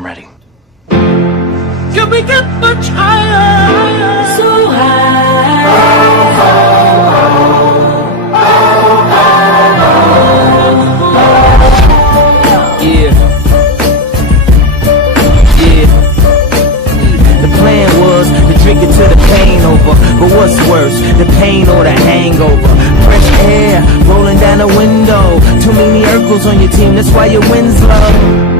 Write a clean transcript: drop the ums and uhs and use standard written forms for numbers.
I'm ready. Can we get much higher? So Yeah. The plan was to drink it till the pain over. But what's worse, the pain or the hangover? Fresh air rolling down the window. Too many Urkels on your team, that's why your wins low.